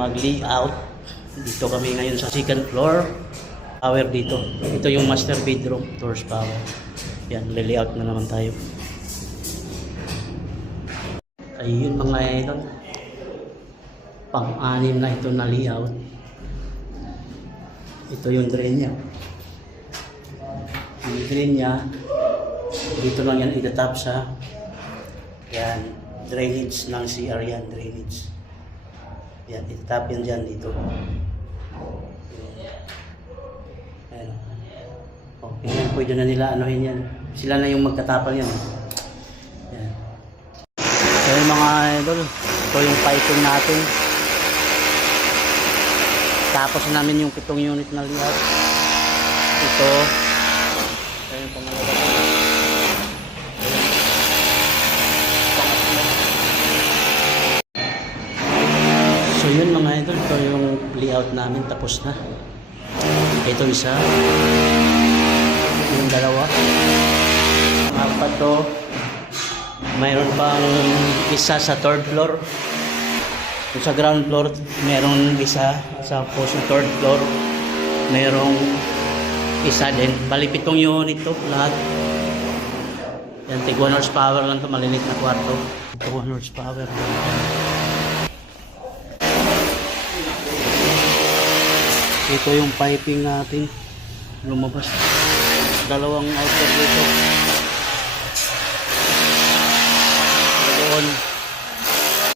mag-layout. Dito kami ngayon sa second floor. Power dito. Ito yung master bedroom, doors power. Yan, layout na naman tayo. Ayun mga idol. Pang-anim na ito na layout. Ito yung drain niya. Yung drain niya, dito lang yan itatap sa yan, drainage ng CR yan, drainage. Yan, itatap yan dyan dito. Ayan. Okay, yan, pwede na nila anuhin yan. Sila na yung magkatapal yan. Yan. So yung mga idol, ito yung piping natin. Tapos namin yung 7 unit na layout. Ito. Ito yung pangalawa. So yun mga idol, ito yung layout namin, tapos na. Ito isa. Yung dalawa. Apat to. Mayroon pang isa sa 3rd floor. Yung sa ground floor, mayroon isa. Sa third floor, mayroong isa din. Bali 7 unit to lahat. Yan, tig 1 horsepower lang to, malilit na kwarto. Ito 1 horsepower. Ito yung piping natin. Lumabas. Dalawang outdoor dito. Doon.